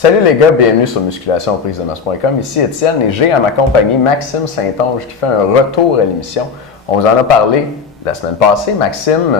Salut les gars, bienvenue sur musculationprisedemasse.com. Ici Étienne et j'ai à ma compagnie Maxime Saint-Onge qui fait un retour à l'émission. On vous en a parlé la semaine passée. Maxime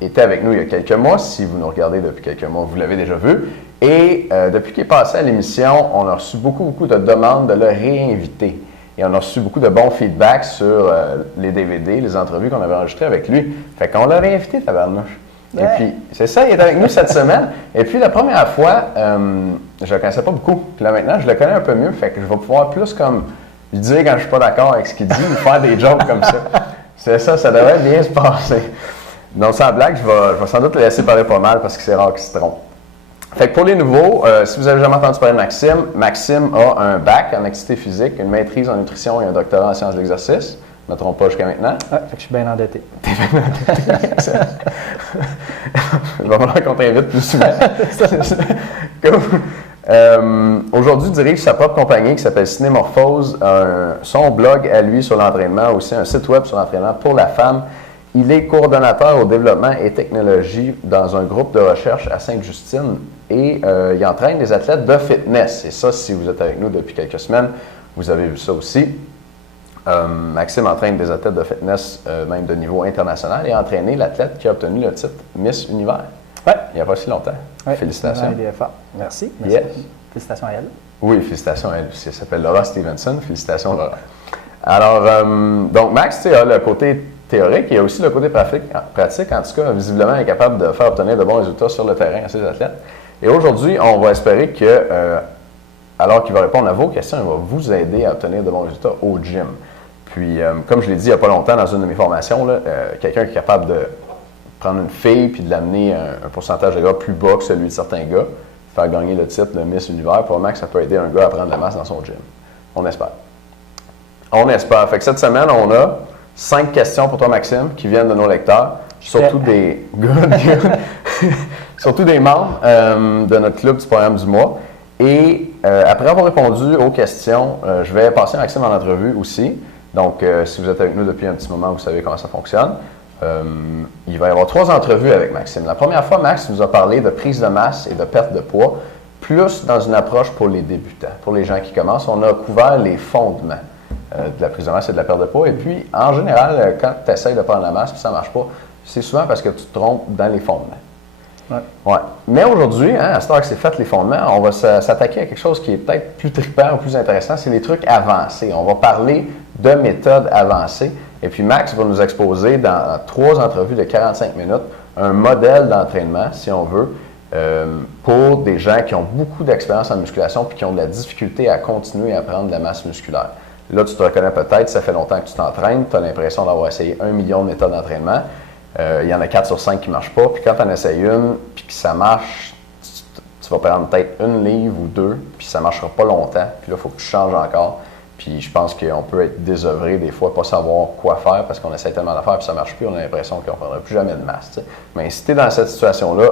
était avec nous il y a quelques mois. Si vous nous regardez depuis quelques mois, vous l'avez déjà vu. Et depuis qu'il est passé à l'émission, on a reçu beaucoup de demandes de le réinviter. Et on a reçu beaucoup de bons feedbacks sur les DVD, les entrevues qu'on avait enregistrées avec lui. Fait qu'on l'a réinvité, tabarnouche. Ouais. Et puis, c'est ça, il est avec nous cette semaine. Et puis, la première fois, je ne le connaissais pas beaucoup. Puis là, maintenant, je le connais un peu mieux. Fait que je vais pouvoir plus comme lui dire quand je ne suis pas d'accord avec ce qu'il dit ou faire des jokes comme ça. C'est ça, ça devrait bien se passer. Donc, sans blague, je vais sans doute le laisser parler pas mal parce que c'est rare qu'il se trompe. Fait que pour les nouveaux, si vous avez jamais entendu parler de Maxime, Maxime a un bac en activité physique, une maîtrise en nutrition et un doctorat en sciences de l'exercice. Ne me trompe pas jusqu'à maintenant. Ouais, fait que je suis bien endetté. T'es bien endetté. Il va falloir qu'on t'invite plus souvent. Aujourd'hui, il dirige sa propre compagnie qui s'appelle Cinémorphose, son blog à lui sur l'entraînement, aussi un site web sur l'entraînement pour la femme. Il est coordonnateur au développement et technologie dans un groupe de recherche à Sainte-Justine et il entraîne des athlètes de fitness. Et ça, si vous êtes avec nous depuis quelques semaines, vous avez vu ça aussi. Maxime entraîne des athlètes de fitness même de niveau international et a entraîné l'athlète qui a obtenu le titre Miss Univers. Ouais. Il n'y a pas si longtemps. Ouais. Félicitations. Merci. Yes. Félicitations à elle. Oui, félicitations à elle aussi. Elle s'appelle Laura Stevenson. Félicitations, Laura. Alors, donc Max, tu as le côté théorique, il y a aussi le côté pratique. En tout cas, visiblement, il est capable de faire obtenir de bons résultats sur le terrain à ses athlètes. Et aujourd'hui, on va espérer que, alors qu'il va répondre à vos questions, il va vous aider à obtenir de bons résultats au gym. Puis, comme je l'ai dit il n'y a pas longtemps dans une de mes formations, quelqu'un qui est capable de prendre une fille puis de l'amener un pourcentage de gars plus bas que celui de certains gars, faire gagner le titre de Miss Univers, probablement que ça peut aider un gars à prendre de la masse dans son gym. On espère. On espère. Fait que cette semaine, on a 5 questions pour toi, Maxime, qui viennent de nos lecteurs, surtout des surtout des membres de notre club du programme du mois. Et après avoir répondu aux questions, je vais passer Maxime en entrevue aussi. Donc, si vous êtes avec nous depuis un petit moment, vous savez comment ça fonctionne. Il va y avoir 3 entrevues avec Maxime. La première fois, Max nous a parlé de prise de masse et de perte de poids, plus dans une approche pour les débutants, pour les gens qui commencent. On a couvert les fondements de la prise de masse et de la perte de poids. Et puis, en général, quand tu essaies de prendre la masse et ça ne marche pas, c'est souvent parce que tu te trompes dans les fondements. Ouais. Mais aujourd'hui, à ce temps que c'est fait les fondements, on va s'attaquer à quelque chose qui est peut-être plus trippant ou plus intéressant, c'est les trucs avancés. On va parler de méthodes avancées. Et puis Max va nous exposer dans 3 entrevues de 45 minutes un modèle d'entraînement, si on veut, pour des gens qui ont beaucoup d'expérience en musculation puis qui ont de la difficulté à continuer à prendre de la masse musculaire. Là, tu te reconnais peut-être, ça fait longtemps que tu t'entraînes, tu as l'impression d'avoir essayé 1 million de méthodes d'entraînement. Il y en a 4 sur 5 qui ne marchent pas. Puis quand tu en essayes une, puis que ça marche, tu vas prendre peut-être 1 livre ou 2, puis ça ne marchera pas longtemps. Puis là, il faut que tu changes encore. Puis je pense qu'on peut être désœuvré des fois, pas savoir quoi faire parce qu'on essaie tellement d'affaires puis ça ne marche plus. On a l'impression qu'on ne prendra plus jamais de masse. T'sais. Mais si tu es dans cette situation-là,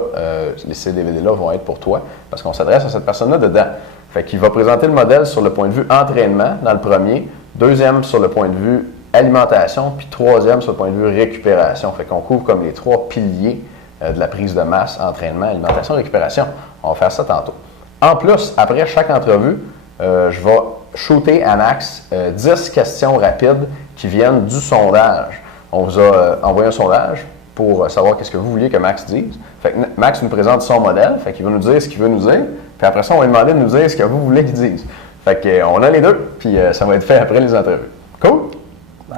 ces DVD-là vont être pour toi parce qu'on s'adresse à cette personne-là dedans. Fait qu'il va présenter le modèle sur le point de vue entraînement dans le premier, deuxième sur le point de vue alimentation, puis troisième sur le point de vue récupération. Fait qu'on couvre comme les 3 piliers de la prise de masse, entraînement, alimentation, récupération. On va faire ça tantôt. En plus, après chaque entrevue, je vais shooter à Max 10 questions rapides qui viennent du sondage. On vous a envoyé un sondage pour savoir qu'est-ce que vous vouliez que Max dise. Fait que Max nous présente son modèle, fait qu'il va nous dire ce qu'il veut nous dire, puis après ça, on va lui demander de nous dire ce que vous voulez qu'il dise. Fait qu'on a les deux, puis ça va être fait après les entrevues. Cool?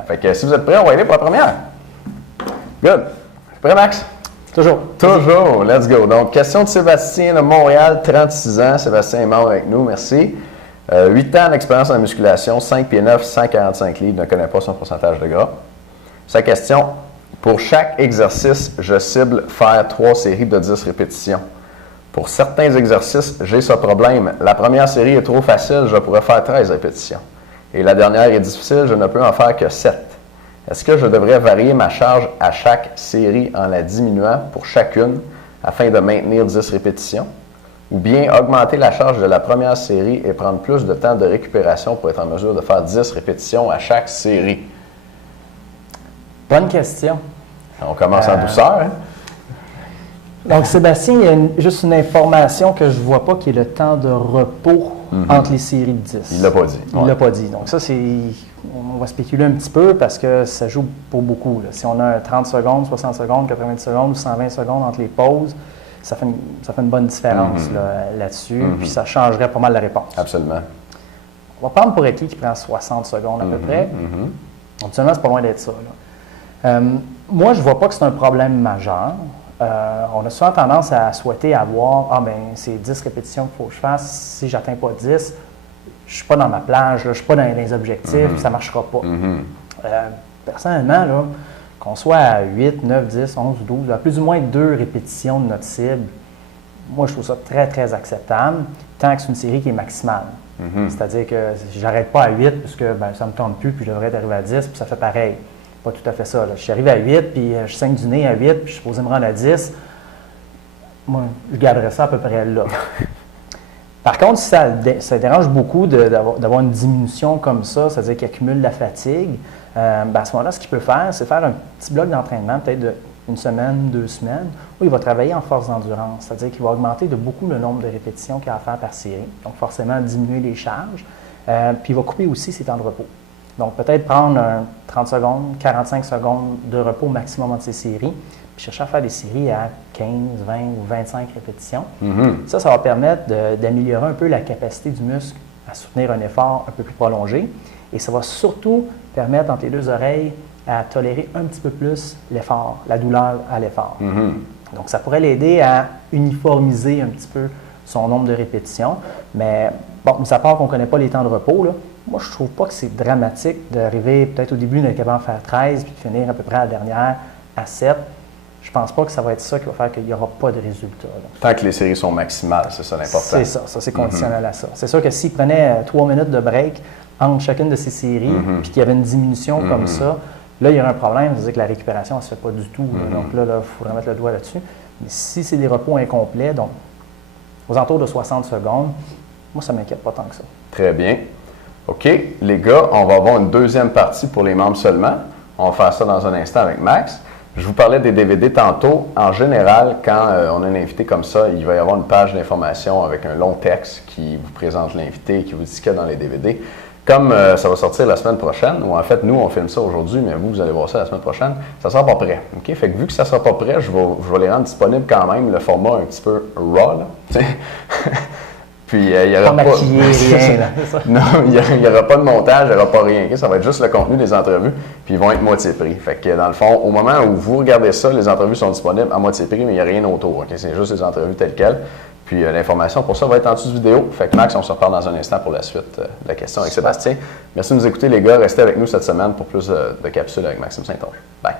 Fait que si vous êtes prêts, on va y aller pour la première. Good. Prêt, Max? Toujours. Toujours. Let's go. Donc, question de Sébastien de Montréal, 36 ans. Sébastien est membre avec nous. Merci. 8 ans d'expérience en musculation, 5 pieds 9, 145 livres. Ne connaît pas son pourcentage de gras. Sa question, pour chaque exercice, je cible faire 3 séries de 10 répétitions. Pour certains exercices, j'ai ce problème. La première série est trop facile, je pourrais faire 13 répétitions. Et la dernière est difficile, je ne peux en faire que 7. Est-ce que je devrais varier ma charge à chaque série en la diminuant pour chacune afin de maintenir 10 répétitions? Ou bien augmenter la charge de la première série et prendre plus de temps de récupération pour être en mesure de faire 10 répétitions à chaque série? Bonne question. On commence en douceur. Hein? Donc, Sébastien, il y a juste une information que je ne vois pas, qui est le temps de repos entre les séries de 10. Il ne l'a pas dit. Il ne l'a pas dit. Donc, ça, on va spéculer un petit peu parce que ça joue pour beaucoup. Là. Si on a 30 secondes, 60 secondes, 90 secondes ou 120 secondes entre les pauses, ça fait une bonne différence là-dessus. Puis, ça changerait pas mal la réponse. Absolument. On va prendre pour acquis qui prend 60 secondes à peu près. Habituellement, c'est pas loin d'être ça. Là. Moi, je ne vois pas que c'est un problème majeur. On a souvent tendance à souhaiter avoir c'est 10 répétitions qu'il faut que je fasse. Si je n'atteins pas 10, je ne suis pas dans ma plage, là, je ne suis pas dans les objectifs, ça ne marchera pas. Personnellement, là, qu'on soit à 8, 9, 10, 11, 12, à plus ou moins 2 répétitions de notre cible, moi, je trouve ça très, très acceptable, tant que c'est une série qui est maximale. C'est-à-dire que je n'arrête pas à 8 puisque ça ne me tente plus, puis je devrais arriver à 10, puis ça fait pareil. Pas tout à fait ça. Là. Je suis arrivé à 8, puis je saigne du nez à 8, puis je suis supposé me rendre à 10. Moi, je garderais ça à peu près là. Par contre, si ça dérange beaucoup d'avoir une diminution comme ça, c'est-à-dire qu'il accumule la fatigue, à ce moment-là, ce qu'il peut faire, c'est faire un petit bloc d'entraînement, peut-être d'une semaine, 2 semaines, où il va travailler en force d'endurance, c'est-à-dire qu'il va augmenter de beaucoup le nombre de répétitions qu'il a à faire par série, donc forcément diminuer les charges, puis il va couper aussi ses temps de repos. Donc, peut-être prendre 30 secondes, 45 secondes de repos maximum entre ces séries, puis chercher à faire des séries à 15, 20 ou 25 répétitions. Ça va permettre d'améliorer un peu la capacité du muscle à soutenir un effort un peu plus prolongé. Et ça va surtout permettre, entre les 2 oreilles, à tolérer un petit peu plus l'effort, la douleur à l'effort. Donc, ça pourrait l'aider à uniformiser un petit peu son nombre de répétitions. Mais, bon, mis à part qu'on ne connaît pas les temps de repos, là, moi, je ne trouve pas que c'est dramatique d'arriver peut-être au début d'être capable de faire 13 puis de finir à peu près à la dernière à 7. Je ne pense pas que ça va être ça qui va faire qu'il n'y aura pas de résultat. Là. Tant que les séries sont maximales, c'est ça l'important. C'est ça c'est conditionnel à ça. C'est sûr que s'il prenait 3 minutes de break entre chacune de ces séries puis qu'il y avait une diminution comme ça, là, il y aurait un problème, c'est-à-dire que la récupération ne se fait pas du tout. Donc là, il faudrait mettre le doigt là-dessus. Mais si c'est des repos incomplets, donc aux alentours de 60 secondes, moi, ça ne m'inquiète pas tant que ça. Très bien. OK, les gars, on va avoir une deuxième partie pour les membres seulement. On va faire ça dans un instant avec Max. Je vous parlais des DVD tantôt. En général, quand on a un invité comme ça, il va y avoir une page d'information avec un long texte qui vous présente l'invité, qui vous dit ce qu'il y a dans les DVD. Comme ça va sortir la semaine prochaine, ou en fait, nous, on filme ça aujourd'hui, mais vous allez voir ça la semaine prochaine, ça ne sera pas prêt. OK? Fait que vu que ça ne sera pas prêt, je vais les rendre disponibles quand même, le format un petit peu raw, là. Puis, il n'y aura pas... rien, là. Non, il n'y aura pas de montage, il n'y aura pas rien. Okay? Ça va être juste le contenu des entrevues, puis ils vont être moitié prix. Fait que dans le fond, au moment où vous regardez ça, les entrevues sont disponibles à moitié prix, mais il n'y a rien autour. Okay? C'est juste les entrevues telles quelles. Puis l'information pour ça va être en dessous de vidéo. Fait que Max, on se reparle dans un instant pour la suite de la question avec Sébastien. Merci de nous écouter, les gars. Restez avec nous cette semaine pour plus de capsules avec Maxime Saint-Onge. Bye!